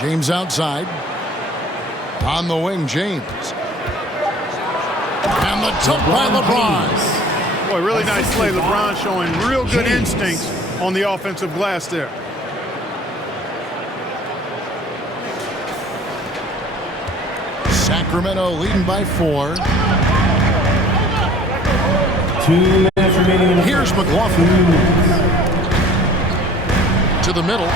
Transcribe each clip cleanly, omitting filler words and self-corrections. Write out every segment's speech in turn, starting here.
James outside. On the wing, James. And the dunk by LeBron. Boy, really nice play. LeBron showing real good instincts on the offensive glass there. Sacramento leading by 4. 2 minutes remaining. Here's McLaughlin. To the middle.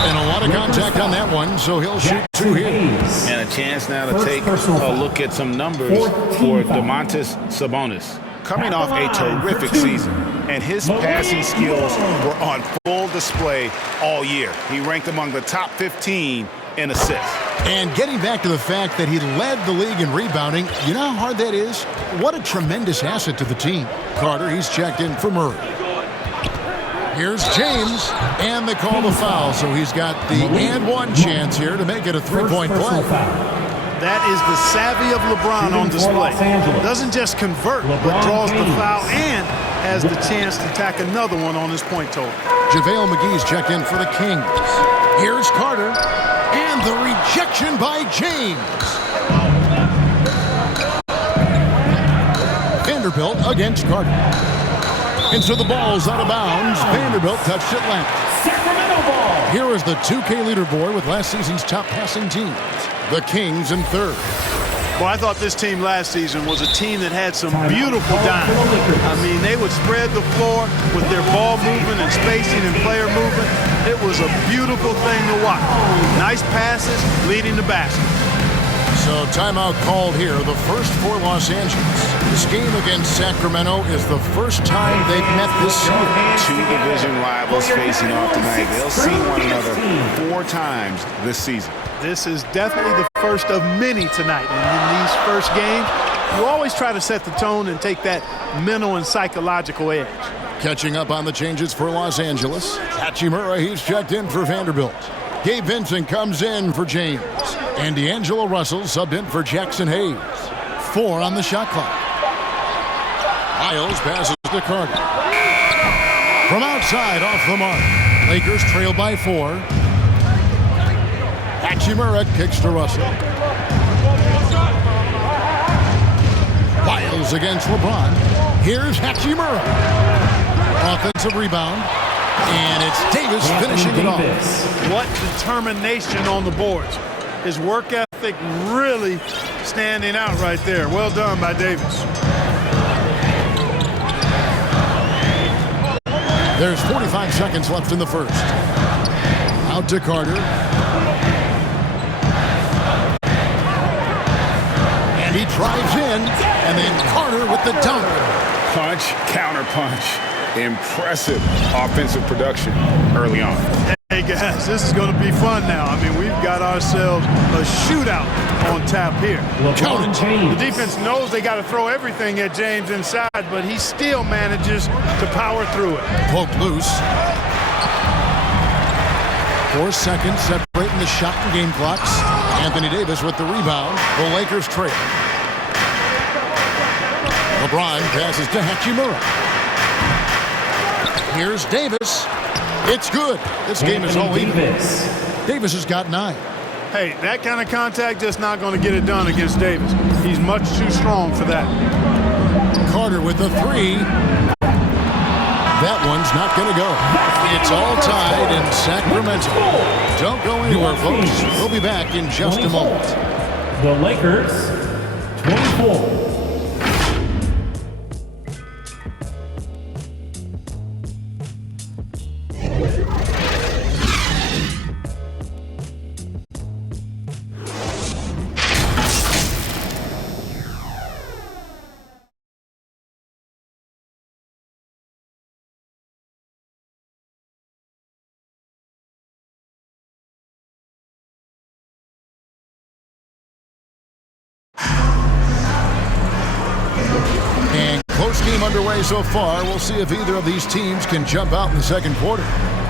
And a lot of contact on that one, so he'll shoot 2 here. And a chance now to take a look at some numbers for Domantas Sabonis. Coming off a terrific season, and his passing skills were on full display all year. He ranked among the top 15 in assists. And getting back to the fact that he led the league in rebounding, you know how hard that is? What a tremendous asset to the team. Carter, he's checked in for Murray. Here's James, and they call the foul, so he's got the and one chance here to make it a 3-point play. That is the savvy of LeBron on display. Doesn't just convert, but draws the foul and has the chance to tack another one on his point total. JaVale McGee's checked in for the Kings. Here's Carter, and the rejection by James. Vanderbilt against Carter. And so the ball's out of bounds. Vanderbilt touched it last. Sacramento ball. Here is the 2K leaderboard with last season's top passing teams. The Kings in 3rd. Well, I thought this team last season was a team that had some beautiful dimes. I mean, they would spread the floor with their ball movement and spacing and player movement. It was a beautiful thing to watch. Nice passes leading the basket. So timeout called here, the first for Los Angeles. This game against Sacramento is the first time they've met this year. 2 division rivals facing off tonight. They'll see one another 4 times this season. This is definitely the first of many tonight. And in these first games, you always try to set the tone and take that mental and psychological edge. Catching up on the changes for Los Angeles. Hachimura, he's checked in for Vanderbilt. Gabe Vincent comes in for James. And D'Angelo Russell subbed in for Jackson Hayes. 4 on the shot clock. Miles passes to Carter. From outside, off the mark. Lakers trail by 4. Hachimura kicks to Russell. Miles against LeBron. Here's Hachimura. Offensive rebound. And it's Davis finishing it off. What determination on the boards. His work ethic really standing out right there. Well done by Davis. There's 45 seconds left in the first. Out to Carter. And he drives in. And then Carter with the dunk. Punch, counter punch. Impressive offensive production early on. Hey guys, this is going to be fun now. I mean, we've got ourselves a shootout on tap here. The defense knows they got to throw everything at James inside, but he still manages to power through it. Poke loose. 4 seconds separating the shot and game clocks. Anthony Davis with the rebound. The Lakers trail. LeBron passes to Hachimura. Here's Davis. It's good. This game is all even. Davis has got 9. Hey, that kind of contact just not going to get it done against Davis. He's much too strong for that. Carter with the 3. That one's not going to go. It's all tied in Sacramento. Don't go anywhere, folks. We'll be back in just a moment. The Lakers, 24. Game underway so far. We'll see if either of these teams can jump out in the second quarter.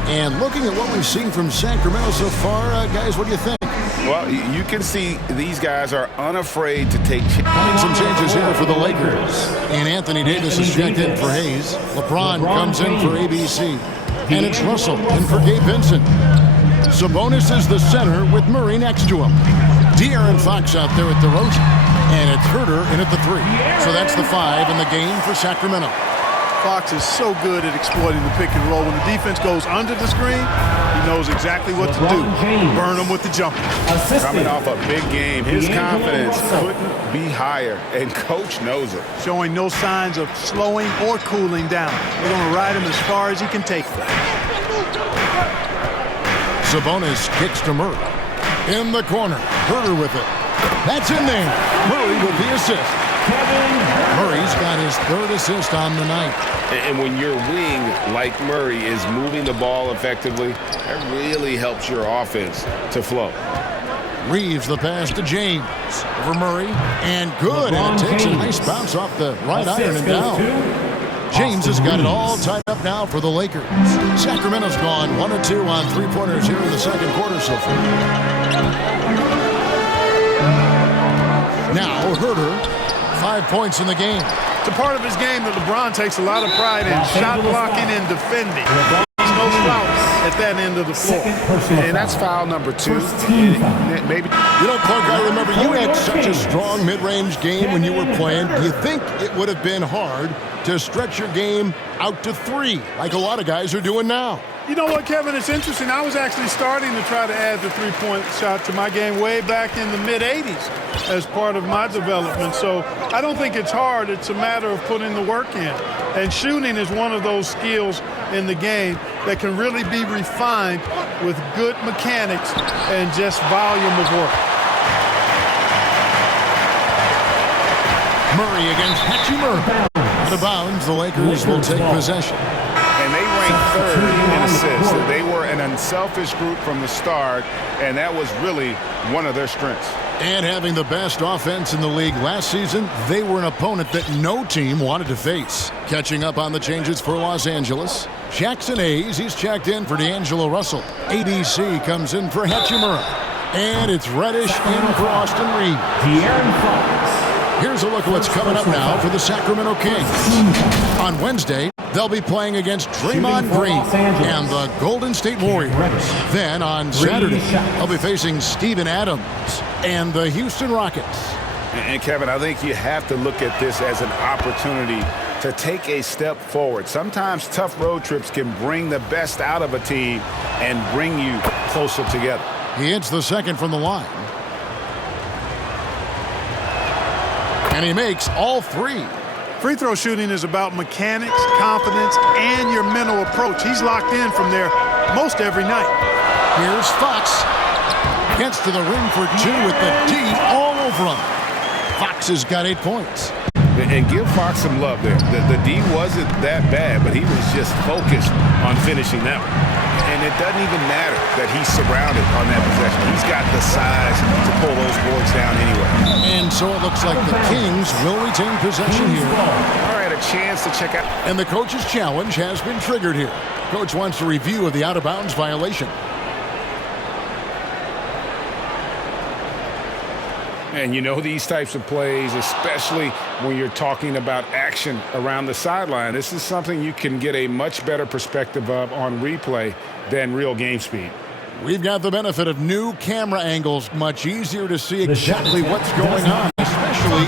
And looking at what we've seen from Sacramento so far, guys, what do you think? Well, you can see these guys are unafraid to take some changes here for the Lakers. And Anthony Davis is checked in for Hayes. LeBron comes in for ABC. And it's Russell in for Gabe Vincent. Sabonis is the center with Murray next to him. De'Aaron Fox out there at the Rosen. And it's Herter in at the 3. So that's the 5 in the game for Sacramento. Fox is so good at exploiting the pick and roll. When the defense goes under the screen, he knows exactly what to do. Burn them with the jumper. Coming off a big game, his confidence couldn't be higher, and coach knows it. Showing no signs of slowing or cooling down. They're going to ride him as far as he can take them. Sabonis kicks to Murray. In the corner, Herter with it. That's in there. Murray with the assist. Murray's got his 3rd assist on the night. And when your wing, like Murray, is moving the ball effectively, that really helps your offense to flow. Reeves the pass to James. Over Murray. And good. And it takes a nice bounce off the right iron and down. James has got it all tied up now for the Lakers. Sacramento's gone 1 of 2 on 3-pointers here in the second quarter so far. Now Herter, 5 points in the game. It's a part of his game that LeBron takes a lot of pride in, shot blocking and defending. He's no slouch at that end of the floor. And that's foul number 2. Maybe. You know, Clark, I remember you had such a strong mid-range game when you were playing. Do you think it would have been hard to stretch your game out to 3, like a lot of guys are doing now? You know what, Kevin? It's interesting. I was actually starting to try to add the three-point shot to my game way back in the mid-'80s as part of my development. So I don't think it's hard. It's a matter of putting the work in. And shooting is one of those skills in the game that can really be refined with good mechanics and just volume of work. Murray against Hachimura. Out of bounds, the Lakers will take possession. And they ranked 3rd in assists. So they were an unselfish group from the start, and that was really one of their strengths. And having the best offense in the league last season, they were an opponent that no team wanted to face. Catching up on the changes for Los Angeles, Jackson Hayes, he's checked in for D'Angelo Russell. ADC comes in for Hachimura. And it's Reddish in for Austin Reeves. De'Aaron Fox. Here's a look at what's coming up now for the Sacramento Kings. On Wednesday, they'll be playing against Draymond Green and the Golden State Warriors. Then on Saturday, they'll be facing Steven Adams and the Houston Rockets. And Kevin, I think you have to look at this as an opportunity to take a step forward. Sometimes tough road trips can bring the best out of a team and bring you closer together. He hits the second from the line. And he makes all 3. Free throw shooting is about mechanics, confidence, and your mental approach. He's locked in from there most every night. Here's Fox. Gets to the rim for 2 with the D all over him. Fox has got 8 points. And give Fox some love there. The D wasn't that bad, but he was just focused on finishing that one. And it doesn't even matter that he's surrounded on that possession. He's got the size to pull those boards down anyway. And so it looks like the Kings will retain possession here. All right, a chance to check out. And the coach's challenge has been triggered here. Coach wants a review of the out-of-bounds violation. And you know these types of plays, especially when you're talking about action around the sideline, this is something you can get a much better perspective of on replay than real game speed. We've got the benefit of new camera angles, much easier to see exactly what's going on, especially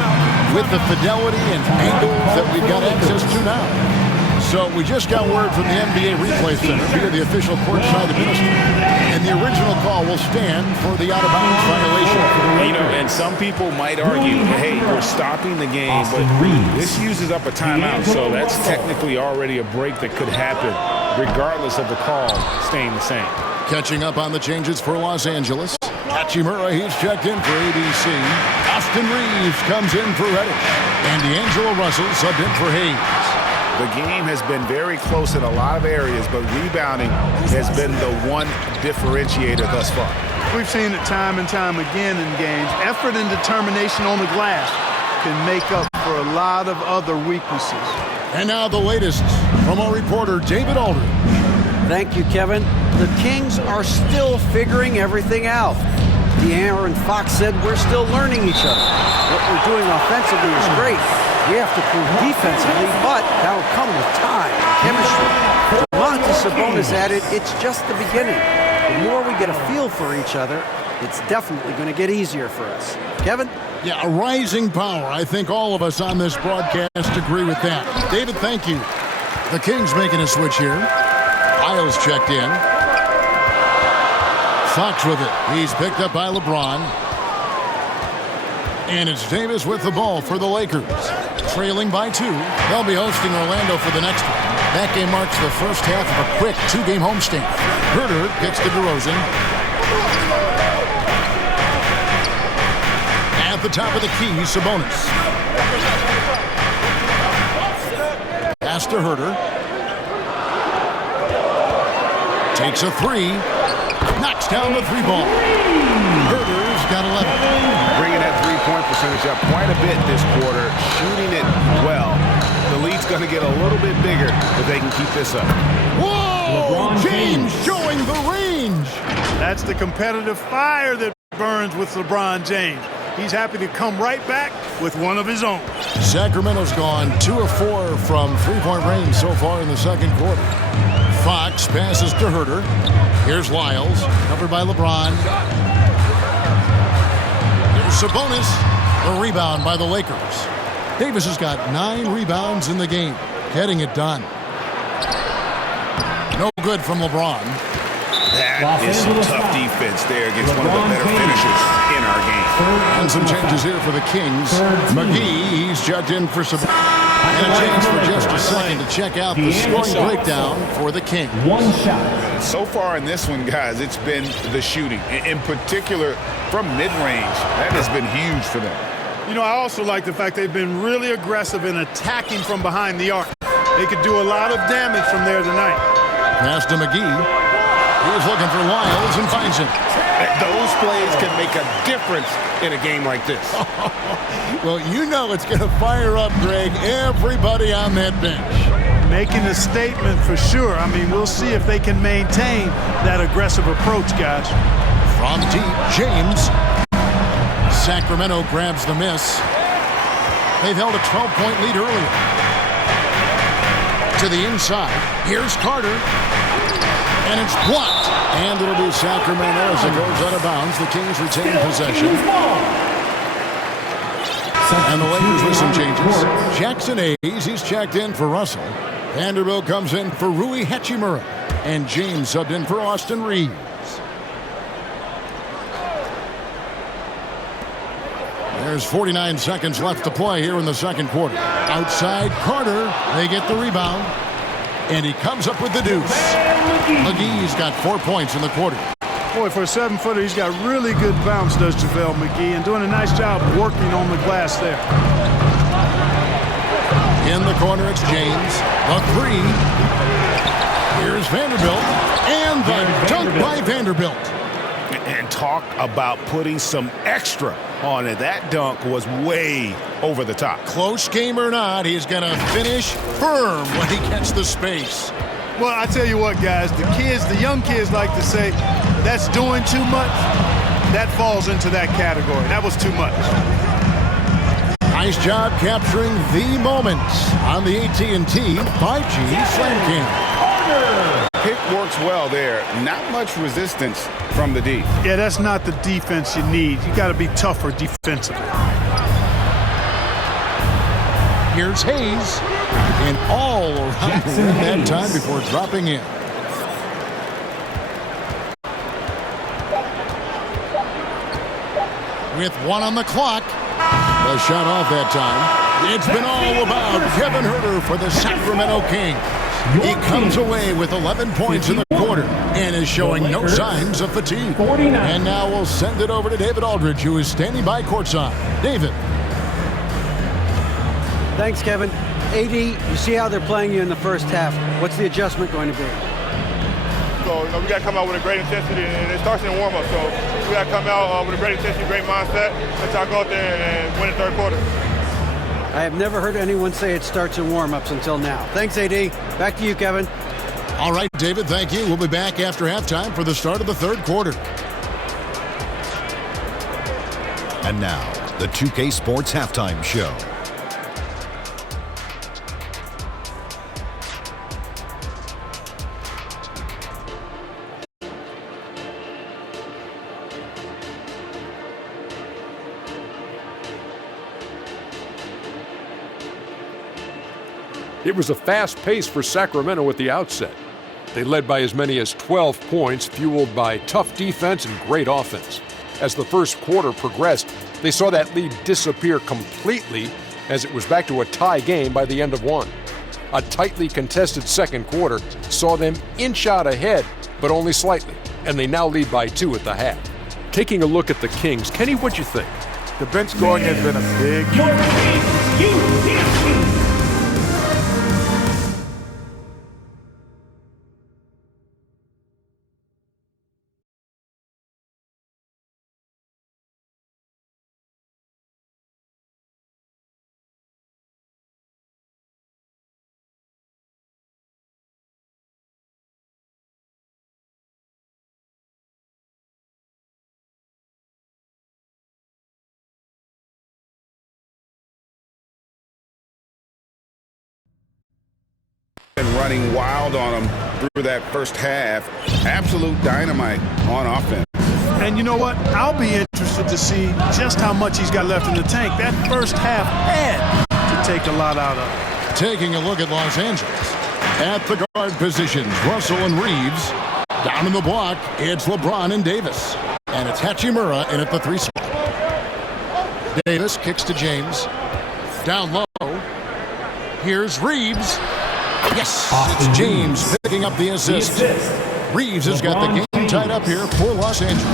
with the fidelity and angles that we've got access to now. So we just got word from the NBA Replay Center via the official courtside administrator, and the original call will stand for the out-of-bounds violation. You know, and some people might argue, hey, we're stopping the game, but this uses up a timeout, so that's technically already a break that could happen, regardless of the call staying the same. Catching up on the changes for Los Angeles, Hachimura, he's checked in for ABC. Austin Reeves comes in for Reddish, and D'Angelo Russell subbed in for Hayes. The game has been very close in a lot of areas, but rebounding has been the one differentiator thus far. We've seen it time and time again in games. Effort and determination on the glass can make up for a lot of other weaknesses. And now the latest from our reporter, David Aldridge. Thank you, Kevin. The Kings are still figuring everything out. De'Aaron Fox said we're still learning each other. What we're doing offensively is great. We have to prove defensively, but that'll come with time and chemistry. Sabonis added, it's just the beginning. The more we get a feel for each other, it's definitely going to get easier for us. Kevin? Yeah, a rising power. I think all of us on this broadcast agree with that. David, thank you. The Kings making a switch here. Isles checked in. Fox with it. He's picked up by LeBron. And it's Davis with the ball for the Lakers. Trailing by 2. They'll be hosting Orlando for the next one. That game marks the first half of a quick 2-game homestand. Herter gets to DeRozan. At the top of the key, Sabonis. Pass to Herter. Takes a 3. Knocks down the 3 ball. Herter's got 11. Bringing that three-point percentage up quite a bit this quarter. Shooting it well. The lead's going to get a little bit bigger if they can keep this up. Whoa! James showing the range. That's the competitive fire that burns with LeBron James. He's happy to come right back with one of his own. Sacramento's gone 2 of 4 from three-point range so far in the second quarter. Fox passes to Herter. Here's Lyles, covered by LeBron. Here's Sabonis. The rebound by the Lakers. Davis has got 9 rebounds in the game, getting it done. No good from LeBron. That is some tough defense there against one of the better finishers in our game. And some changes here for the Kings. McGee, he's checked in for some. And a chance for just a second to check out the scoring breakdown for the Kings. One shot. So far in this one, guys, it's been the shooting. In particular, from mid-range. That has been huge for them. You know, I also like the fact they've been really aggressive in attacking from behind the arc. They could do a lot of damage from there tonight. Pass to McGee. He's looking for Lyles and finds him. Those plays can make a difference in a game like this. Well, you know it's going to fire up, Greg, everybody on that bench. Making a statement for sure. I mean, we'll see if they can maintain that aggressive approach, guys. From deep, James. Sacramento grabs the miss. They've held a 12-point lead earlier. To the inside. Here's Carter. And it's blocked. And it'll be Sacramento as it goes out of bounds. The Kings retain possession. And the Lakers with some changes. Jackson Hayes, he's checked in for Russell. Vanderbilt comes in for Rui Hachimura. And James subbed in for Austin Reeves. There's 49 seconds left to play here in the second quarter. Outside, Carter. They get the rebound. And he comes up with the deuce. McGee's got 4 points in the quarter. Boy, for a 7-footer, he's got really good bounce, does JaVale McGee, and doing a nice job working on the glass there. In the corner, it's James. The 3. Here's Vanderbilt. And the dunk by Vanderbilt. And talk about putting some extra on it. That dunk was way over the top. Close game or not, he's going to finish firm when he gets the space. Well, I tell you what, guys, the young kids like to say, that's doing too much. That falls into that category. That was too much. Nice job capturing the moments on the AT&T 5G Slam Cam. Pick works well there. Not much resistance from the D. Yeah, that's not the defense you need. You got to be tougher defensively. Here's Hayes. And all around the rim that time before dropping in. With 1 on the clock. The shot off that time. It's been all about Kevin Herter for the Sacramento Kings. He comes away with 11 points in the quarter and is showing no signs of fatigue. And now we'll send it over to David Aldridge, who is standing by courtside. David. Thanks, Kevin. AD, you see how they're playing you in the first half. What's the adjustment going to be? So, we got to come out with a great intensity, and it starts in warm-up. So, we got to come out with a great intensity, great mindset. Let's go out there and win the third quarter. I have never heard anyone say it starts in warm-ups until now. Thanks, AD. Back to you, Kevin. All right, David, thank you. We'll be back after halftime for the start of the third quarter. And now, the 2K Sports Halftime Show. It was a fast pace for Sacramento at the outset. They led by as many as 12 points, fueled by tough defense and great offense. As the first quarter progressed, they saw that lead disappear completely as it was back to a tie game by the end of one. A tightly contested second quarter saw them inch out ahead, but only slightly, and they now lead by 2 at the half. Taking a look at the Kings, Kenny, what'd you think? The bench scoring has been a big... And running wild on them through that first half. Absolute dynamite on offense. And you know what? I'll be interested to see just how much he's got left in the tank. That first half had to take a lot out of it. Taking a look at Los Angeles. At the guard positions, Russell and Reeves. Down in the block, it's LeBron and Davis. And it's Hachimura in at the 3 spot. Davis kicks to James. Down low. Here's Reeves. Yes, it's James picking up the assist. Reeves has got the game tied up here for Los Angeles.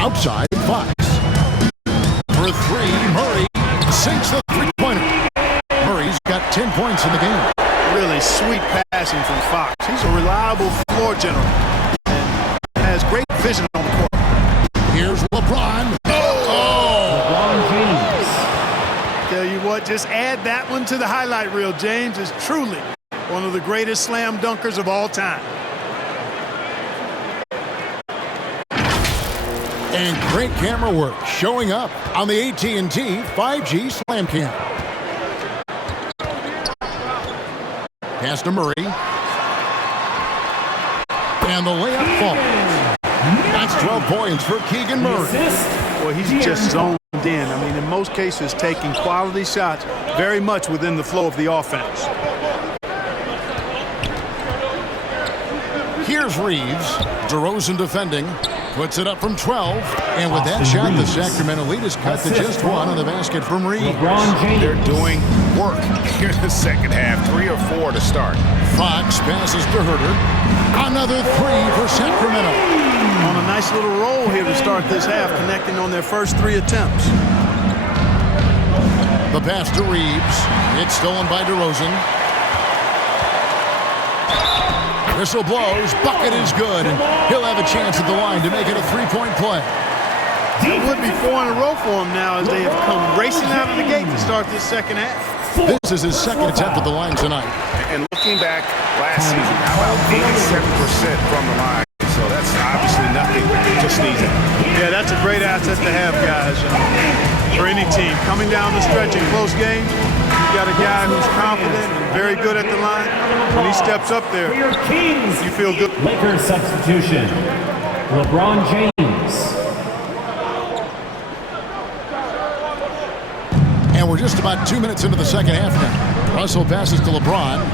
Outside, Fox. For 3, Murray sinks the three-pointer. Murray's got 10 points in the game. Really sweet passing from Fox. He's a reliable floor general and has great vision on the court. Here's LeBron. LeBron James. Tell you what, just add that one to the highlight reel. James is truly one of the greatest slam dunkers of all time. And great camera work showing up on the AT&T 5G Slam Cam. Pass to Murray. And the layup falls. That's 12 points for Keegan Murray. Boy, he's just zoned in. I mean, in most cases, taking quality shots very much within the flow of the offense. Here's Reeves. DeRozan defending. Puts it up from 12. And with that shot, the Sacramento lead is cut to just 1 on the basket from Reeves. They're doing work here in the second half. 3 or 4 to start. Fox passes to Herter. Another 3 for Sacramento. On a nice little roll here to start this half, connecting on their first 3 attempts. The pass to Reeves. It's stolen by DeRozan. Whistle blows. Bucket is good. And he'll have a chance at the line to make it a 3-point play. It would be 4 in a row for him now as they have come racing out of the gate to start this second half. This is his second attempt at the line tonight. And looking back last season, how about 87% from the line? So that's obviously nothing to sneeze at. Yeah, that's a great asset to have, guys, for any team. Coming down the stretch in close games, you got a guy who's confident and very good at the line. When he steps up there, you feel good. Lakers substitution. LeBron James. And we're just about 2 minutes into the second half now. Russell passes to LeBron.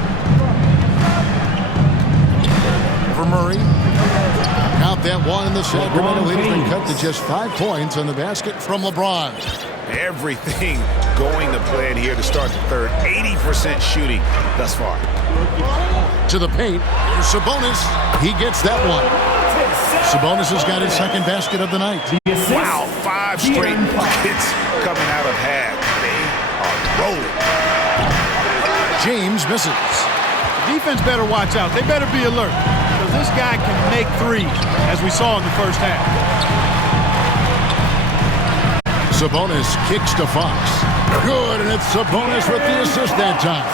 For Murray. Count that one, and the Sacramento lead has been cut to just 5 points on the basket from LeBron. Everything going to plan here to start the third. 80% shooting thus far. To the paint. Here's Sabonis. He gets that one. Sabonis has got his second basket of the night. Wow, 5 straight buckets coming out of half. They are rolling. James misses. Defense better watch out. They better be alert, because this guy can make 3s, as we saw in the first half. Sabonis kicks to Fox. Good, and it's Sabonis with the assist that time.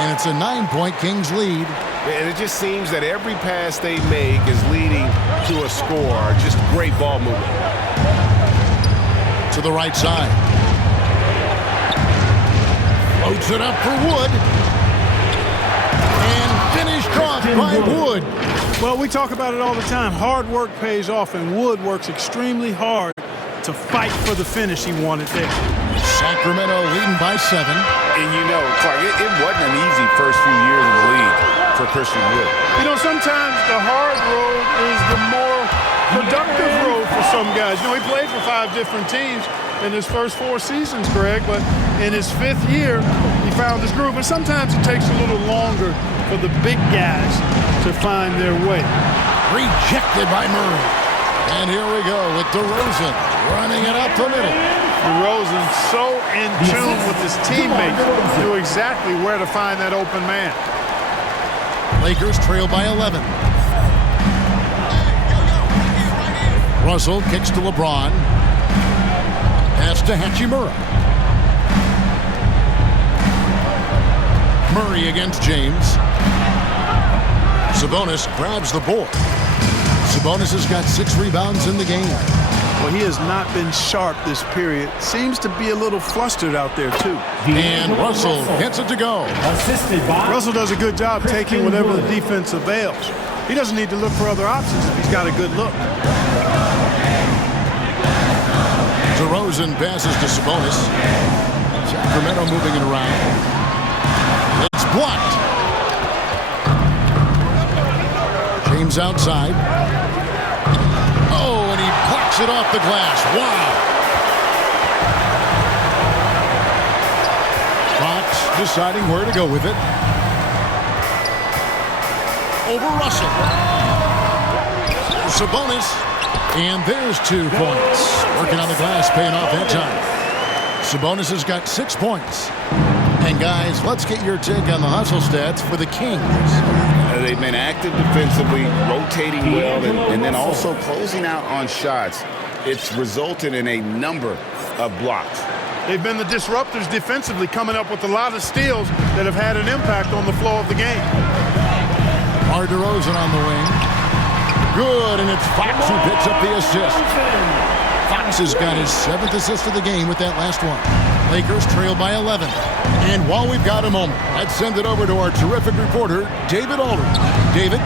And it's a 9-point Kings lead. And it just seems that every pass they make is leading to a score. Just great ball movement. To the right side. Floats it up for Wood. And finished off by Wood. Well, we talk about it all the time. Hard work pays off, and Wood works extremely hard to fight for the finish he wanted there. Sacramento leading by 7. And you know, Clark, it wasn't an easy first few years in the league for Christian Wood. You know, sometimes the hard road is the more productive road for some guys. You know, he played for 5 different teams in his first 4 seasons, Greg, but in his 5th year, he found his groove. And sometimes it takes a little longer for the big guys to find their way. Rejected by Murray. And here we go with DeRozan running it up the middle. DeRozan so in tune with his teammates, knew exactly where to find that open man. Lakers trail by 11. Russell kicks to LeBron. Pass to Hachimura. Murray against James. Sabonis grabs the board. Sabonis has got 6 rebounds in the game. Well, he has not been sharp this period. Seems to be a little flustered out there, too. And Russell gets it to go. Assisted by Russell does a good job taking whatever the defense avails. He doesn't need to look for other options if he's got a good look. DeRozan passes to Sabonis. Sacramento moving it around. It's blocked. James outside. Oh, and he plucks it off the glass. Wow. Fox deciding where to go with it. Over Russell. Sabonis. And there's 2 points. Working on the glass, paying off that time. Sabonis has got 6 points. And guys, let's get your take on the hustle stats for the Kings. They've been active defensively, rotating well, and then also closing out on shots. It's resulted in a number of blocks. They've been the disruptors defensively, coming up with a lot of steals that have had an impact on the flow of the game. DeRozan on the wing. Good, and it's Fox who picks up the assist. Fox has got his 7th assist of the game with that last one. Lakers trail by 11. And while we've got a moment, let's send it over to our terrific reporter, David Aldridge. David?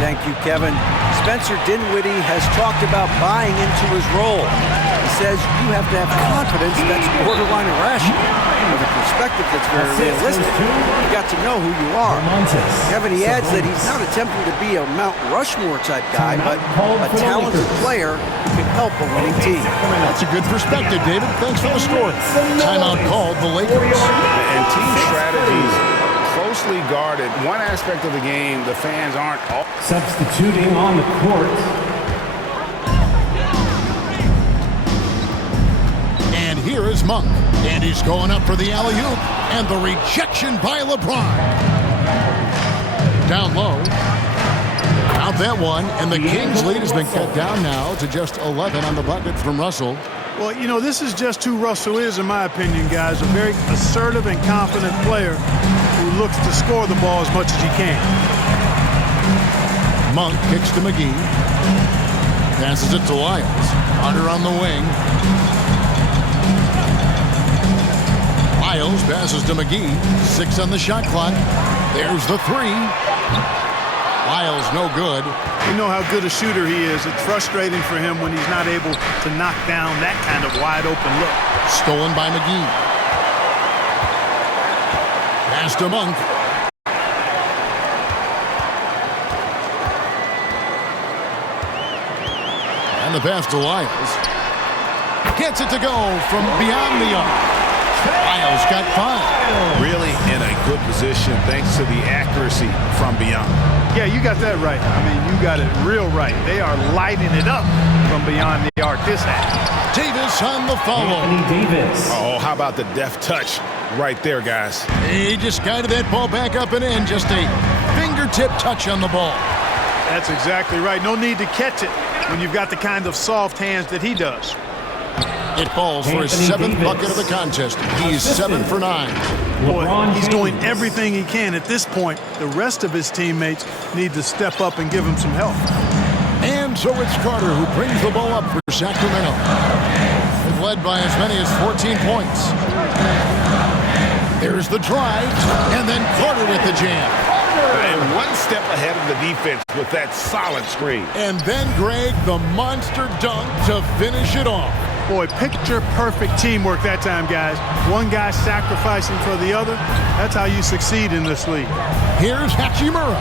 Thank you, Kevin. Spencer Dinwiddie has talked about buying into his role. He says you have to have confidence that's borderline irrational. With a perspective that's very realistic, you got to know who you are. Kevin, he adds that he's not attempting to be a Mount Rushmore type guy, but a talented player who can help a winning team. That's a good perspective, David. Thanks for the story. Timeout called the Lakers. And team strategies closely guarded. One aspect of the game, the fans aren't all. substituting on the court. And here is Monk. And he's going up for the alley-oop. And the rejection by LeBron. Down low. Out that one. And the Kings' lead has been cut down now to just 11 on the bucket from Russell. Well, you know, this is just who Russell is, in my opinion, guys. A very assertive and confident player who looks to score the ball as much as he can. Monk kicks to McGee. Passes it to Lyles. Carter on the wing. Lyles passes to McGee. 6 on the shot clock. There's the 3. Lyles no good. You know how good a shooter he is. It's frustrating for him when he's not able to knock down that kind of wide open look. Stolen by McGee. Pass to Monk. And the pass to Lyles. Gets it to go from beyond the arc. Lyles got 5. Really in a good position thanks to the accuracy from beyond. Yeah, you got that right. I mean, you got it real right. They are lighting it up from beyond the arc this half. Davis on the follow. Anthony Davis. Oh, how about the deft touch right there, guys? He just guided that ball back up and in. Just a fingertip touch on the ball. That's exactly right. No need to catch it when you've got the kind of soft hands that he does. It falls for his 7th bucket of the contest. He's 7 for 9. Boy, he's doing everything he can. At this point, the rest of his teammates need to step up and give him some help. And so it's Carter who brings the ball up for Sacramento. They've led by as many as 14 points. There's the drive, and then Carter with the jam. And one step ahead of the defense with that solid screen. And then, Greg, the monster dunk to finish it off. Boy, picture-perfect teamwork that time, guys. One guy sacrificing for the other. That's how you succeed in this league. Here's Hachimura.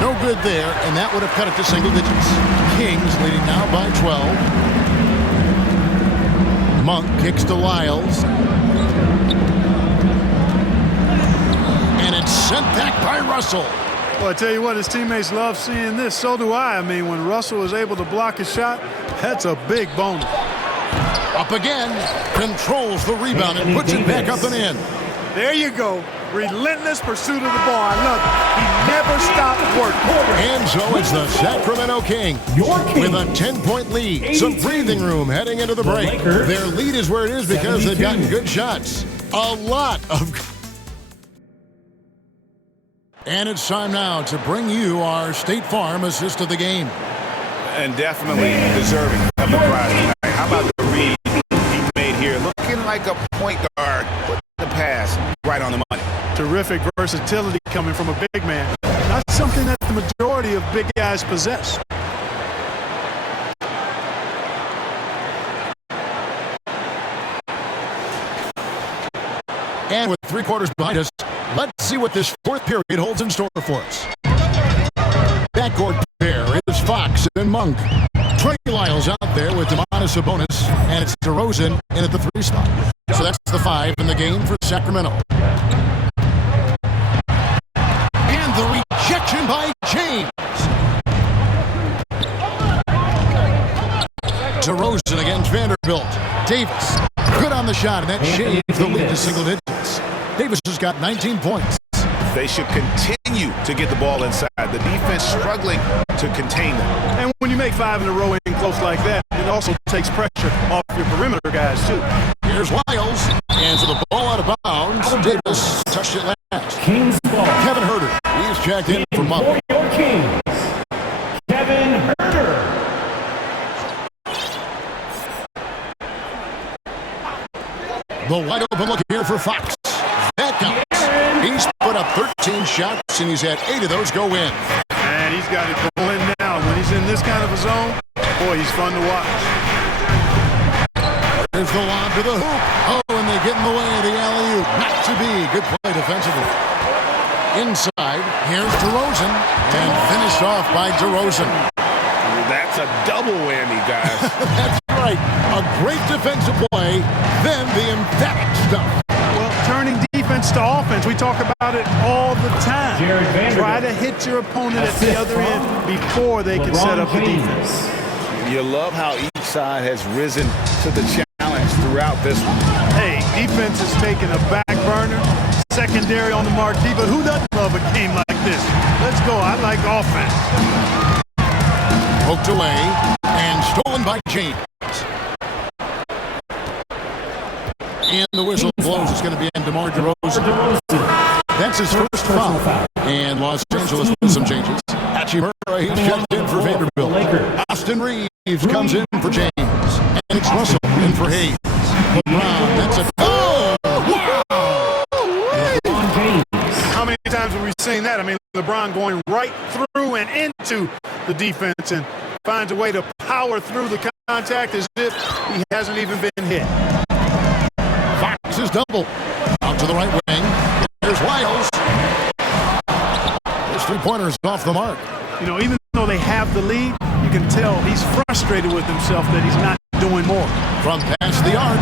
No good there, and that would have cut it to single digits. Kings leading now by 12. Monk kicks to Lyles. And it's sent back by Russell. Well, I tell you what, his teammates love seeing this. So do I. I mean, when Russell is able to block a shot, that's a big bonus. Up again, controls the rebound and puts it back up and in. There you go. Relentless pursuit of the ball. I love it. He never stopped working. And so it's the Sacramento Kings with a 10-point lead. Some breathing room heading into the break. Their lead is where it is because they've gotten good shots. A lot of... And it's time now to bring you our State Farm assist of the game. And definitely deserving of the prize tonight. How about the read he made here? Looking like a point guard. Put the pass right on the money. Terrific versatility coming from a big man. Not something that the majority of big guys possess. And with 3 quarters behind us, let's see what this fourth period holds in store for us. Backcourt pair is Fox and Monk. Trey Lyles out there with Domantas Sabonis, and it's DeRozan in at the 3 spot. So that's the 5 in the game for Sacramento. And the rejection by James. DeRozan against Vanderbilt. Davis, good on the shot, and that shaved the lead to single digits. Davis has got 19 points. They should continue to get the ball inside. The defense struggling to contain them. And when you make 5 in a row in close like that, it also takes pressure off your perimeter guys, too. Here's Lyles, and so the ball out of bounds. Davis touched it last. Kings ball. Kevin Herter, he's checked in for Monk. For your Kings, Kevin Herter. The wide open look here for Fox. That counts. He's put up 13 shots, and he's had 8 of those go in. And he's got it going now. When he's in this kind of a zone, boy, he's fun to watch. There's the lob to the hoop. Oh, and they get in the way of the alley-oop. Not to be. Good play defensively. Inside, here's DeRozan, and finished off by DeRozan. That's a double whammy, guys. That's right. A great defensive play, then the emphatic stuff. Well, turning defense to offense, we talk about it all the time. Try to hit your opponent at the other end before they can set up the defense. You love how each side has risen to the challenge throughout this one. Hey, defense is taking a back burner, secondary on the marquee, but who doesn't love a game like this? Let's go. I like offense. Poked away and stolen by James. And the whistle blows. It's going to be on DeMar DeRozan. That's his first foul. And Los Angeles with some changes. Hachimura, he's checked in for Vanderbilt. Austin Reeves comes in for James. And it's Russell in for Hayes. LeBron, that's a... Oh! Wow! How many times have we seen that? I mean, LeBron going right through and into the defense and finds a way to power through the contact as if he hasn't even been hit. Fox is double. Out to the right wing. Here's Lyles. His 3-pointers off the mark. You know, even though they have the lead, you can tell he's frustrated with himself that he's not doing more. From past the arc.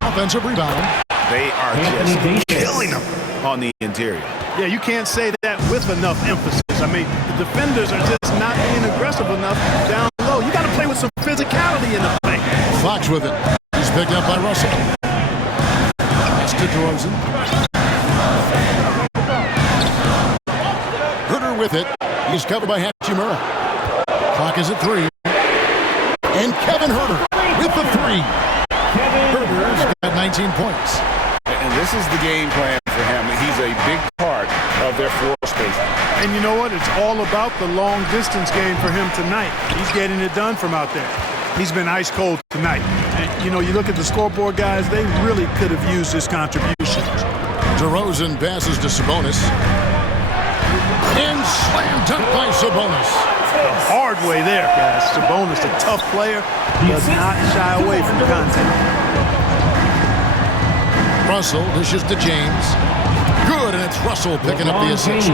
Offensive rebound. They are just killing them on the interior. Yeah, you can't say that with enough emphasis. I mean, the defenders are just not being aggressive enough down low. You got to play with some physicality in the paint. Fox with it. He's picked up by Russell. That's to DeRozan. Herter with it. He's covered by Hachimura. Clock is at 3. And Kevin Herter with the 3. Herter's got 19 points. And this is the game plan for him. He's a big part of their floor space. And you know what? It's all about the long distance game for him tonight. He's getting it done from out there. He's been ice cold tonight. And, you know, you look at the scoreboard, guys, they really could have used his contribution. DeRozan passes to Sabonis. And slam dunk by Sabonis. hard way there, guys. Sabonis, a tough player, does not shy away from contact. Russell dishes to James. Good, and it's Russell picking up the assist.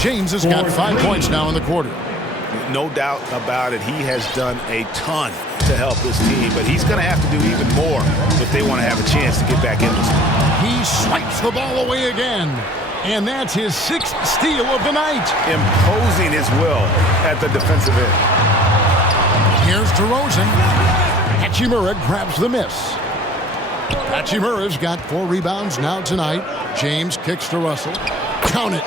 James has got 5 points now in the quarter. No doubt about it. He has done a ton to help this team, but he's going to have to do even more if they want to have a chance to get back in this. He swipes the ball away again, and that's his 6th steal of the night. Imposing his will at the defensive end. Here's DeRozan. Hachimura grabs the miss. Hachimura's got 4 rebounds now tonight. James kicks to Russell. Count it.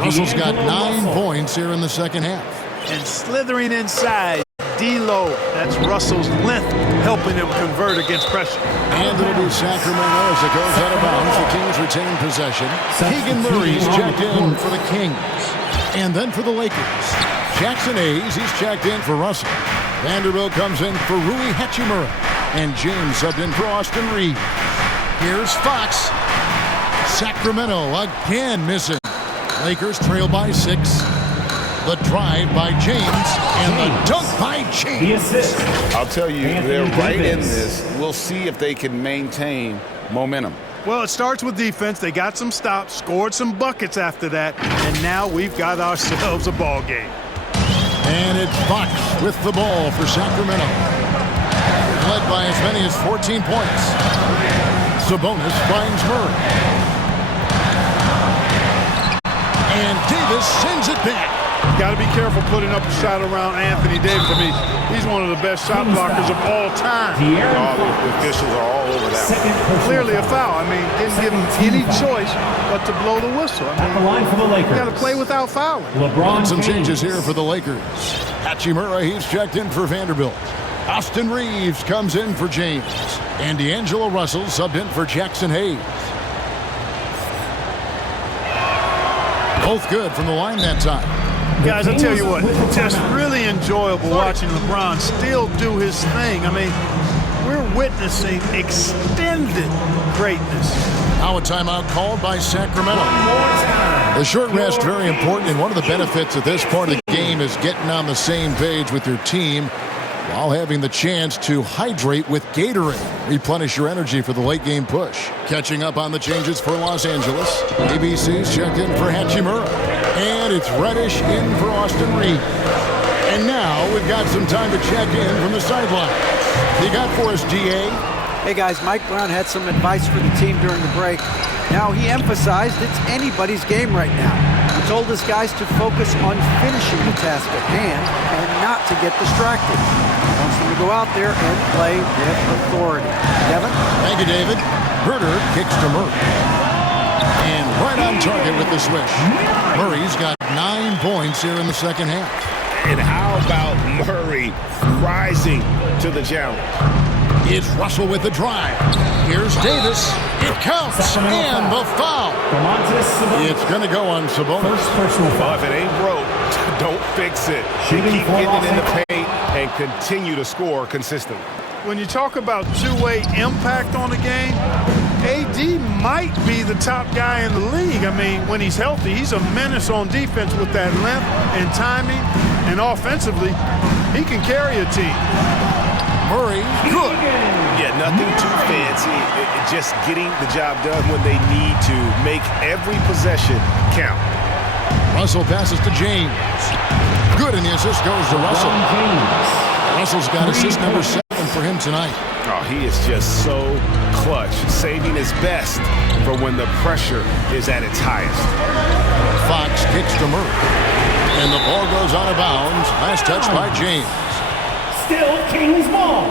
Russell's got 9 points here in the second half. And slithering inside, D-Lo, that's Russell's length, helping him convert against pressure. And it'll be Sacramento as it goes out of bounds. The Kings retain possession. Keegan Murray's checked in for the Kings. And then for the Lakers, Jackson Hayes, he's checked in for Russell. Vanderbilt comes in for Rui Hachimura. And James subbed in for Austin Reeves. Here's Fox. Sacramento again missing. Lakers trail by 6. The drive by James and the dunk by James. I'll tell you, they're right in this. We'll see if they can maintain momentum. Well, it starts with defense. They got some stops, scored some buckets after that, and now we've got ourselves a ball game. And it's Fox with the ball for Sacramento. Led by as many as 14 points. Sabonis finds Murray. And Davis sends it back. Got to be careful putting up a shot around Anthony Davis. I mean, he's one of the best shot blockers of all time. The officials are all over that. Clearly a foul. I mean, didn't give him any choice but to blow the whistle. I mean, the line for the Lakers. You got to play without fouling. LeBron Some James. changes here for the Lakers. Hachimura, he's checked in for Vanderbilt. Austin Reeves comes in for James. And D'Angelo Russell subbed in for Jackson Hayes. Both good from the line that time. Guys, I tell you what, just really enjoyable watching LeBron still do his thing. I mean, we're witnessing extended greatness. Now a timeout called by Sacramento. The short rest, very important, and one of the benefits of this part of the game is getting on the same page with your team while having the chance to hydrate with Gatorade. Replenish your energy for the late game push. Catching up on the changes for Los Angeles. ABC's checked in for Hachimura. And it's Reddish in for Austin Reeves. And now we've got some time to check in from the sideline. You got for us, DA? Hey guys, Mike Brown had some advice for the team during the break. Now he emphasized it's anybody's game right now. He told his guys to focus on finishing the task at hand and not to get distracted. He wants them to go out there and play with authority. Kevin? Thank you, David. Herter kicks to Murray. And right on target with the swish. Murray's got 9 points here in the second half. And how about Murray rising to the challenge? It's Russell with the drive. Here's Davis. It counts. And the foul. It's going to go on Sabonis. Well, if it ain't broke, don't fix it. They keep getting in the paint and continue to score consistently. When you talk about two-way impact on the game, AD might be the top guy in the league. I mean, when he's healthy, he's a menace on defense with that length and timing. And offensively, he can carry a team. Murray, good. Yeah, nothing too fancy. Just getting the job done when they need to. Make every possession count. Russell passes to James. Good, and the assist goes to Russell. Russell's got assist number 7 for him tonight. Oh, he is just so clutch, saving his best for when the pressure is at its highest. Fox kicks to Murray. And the ball goes out of bounds. Last touch by James. Still Kings ball.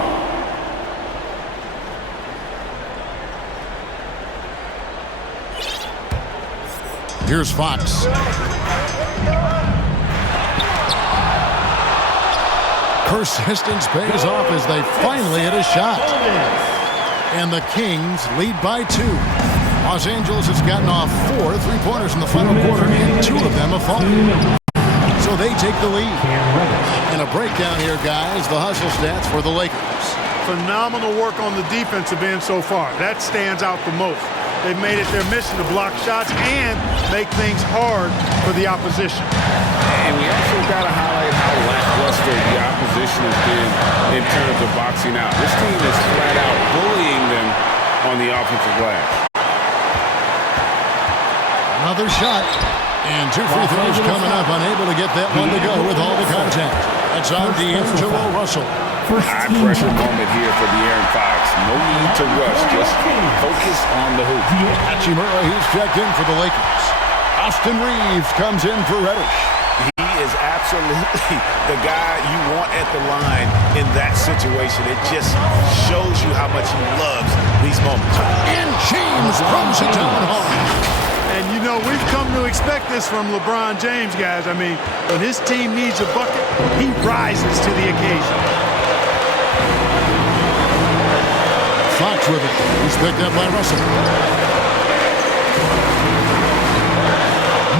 Here's Fox. Persistence pays off as they finally hit a shot. And the Kings lead by 2. Los Angeles has gotten off 4 3-pointers in the final quarter, and 2 of them have fallen. So they take the lead. And a breakdown here, guys. The hustle stats for the Lakers. Phenomenal work on the defensive end so far. That stands out the most. They've made it their mission to block shots and make things hard for the opposition. And we also got to highlight how situation has been in terms of boxing out. This team is flat out bullying them on the offensive glass. Another shot. And 2 free throws coming up. Unable to get that one to go with all the contact. That's on D'Angelo Russell. High pressure moment here for De'Aaron Fox. No need to rush. Just focus on the hoop. Hachimura, he's checked in for the Lakers. Austin Reeves comes in for Reddish. He is absolutely the guy you want at the line in that situation. It just shows you how much he loves these moments. And James throws it down hard. And, you know, we've come to expect this from LeBron James, guys. I mean, when his team needs a bucket, he rises to the occasion. Fox with it. He's picked up by Russell.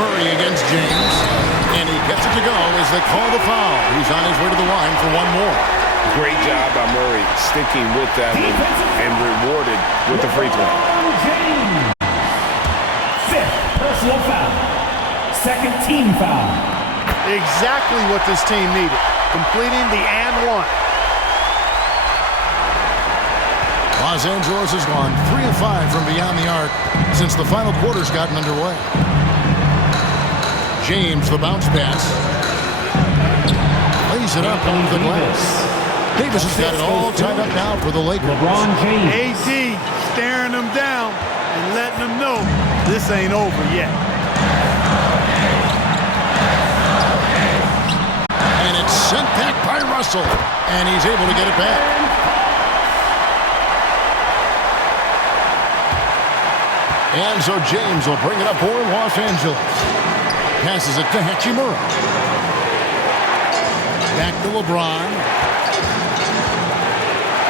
Murray against James. And he gets it to go as they call the foul. He's on his way to the line for one more. Great job by Murray sticking with that one and rewarded with the free throw. Personal foul. Second team foul. Exactly what this team needed. Completing the and one. Los Angeles has gone 3 of 5 from beyond the arc since the final quarter's gotten underway. James, the bounce pass. Lays it up on the glass. Davis has got it all tied up now for the Lakers. LeBron James. AD staring them down and letting them know this ain't over yet. And it's sent back by Russell. And he's able to get it back. And so James will bring it up for Los Angeles. Passes it to Hachimura. Back to LeBron.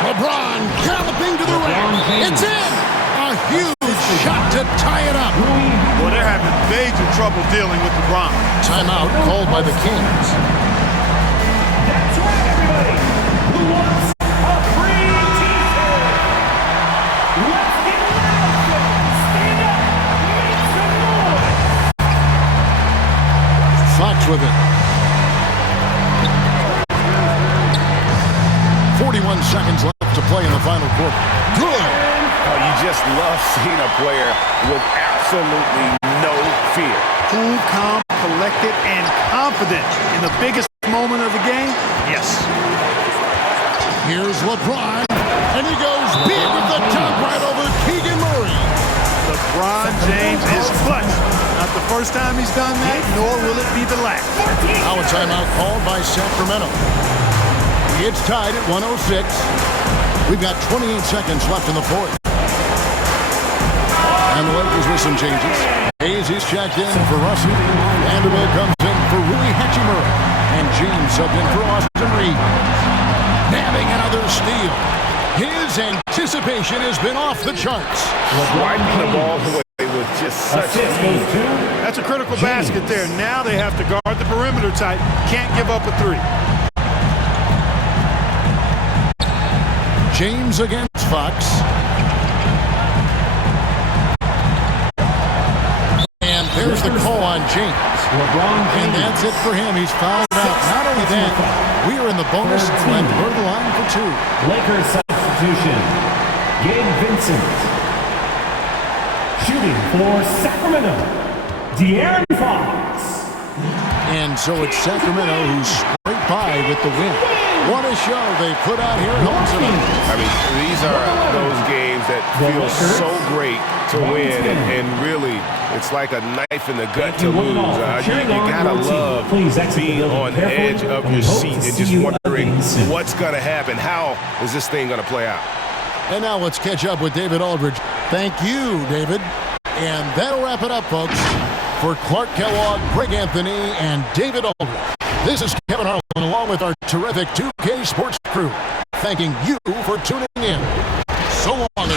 LeBron galloping to the rim. It's in! A huge shot to tie it up. Well, they're having major trouble dealing with LeBron. Timeout called by the Kings. That's right, everybody. Who wants a free t-shirt? Let's get loud. Stand up. Make some noise. Fox with it. 41 seconds left to play in the final quarter. Good. Oh, you just love seeing a player with absolutely no fear. Cool, calm, collected, and confident in the biggest moment of the game? Yes. Here's LeBron, and he goes big with the top right over Keegan Murray. LeBron James is clutch. Not the first time he's done that, nor will it be the last. Now a timeout called by Sacramento. It's tied at 106. We've got 28 seconds left in the fourth. And the Lakers with some changes. Hayes is checked in for Russell. Vanderbilt comes in for Rui Hachimura. And James subbed in for Austin Reeves. Nabbing another steal. His anticipation has been off the charts. Wiping the ball away with just such ease. That's a critical basket there. Now they have to guard the perimeter tight. Can't give up a three. James against Fox. And there's the call on James. And that's it for him. He's fouled out. Not only that, we are in the bonus and we're the line for two. Lakers substitution. Gabe Vincent. Shooting for Sacramento. De'Aaron Fox. And so it's Sacramento who's straight by with the win. What a show they put out here at home tonight. I mean, these are those games that feel so great to win, and really, it's like a knife in the gut to lose. You gotta love being on the edge of your seat and just wondering what's gonna happen. How is this thing gonna play out? And now let's catch up with David Aldridge. Thank you, David. And that'll wrap it up, folks. For Clark Kellogg, Greg Anthony, and David Aldridge, this is Kevin Harlan along with our terrific 2K Sports crew, thanking you for tuning in. So long.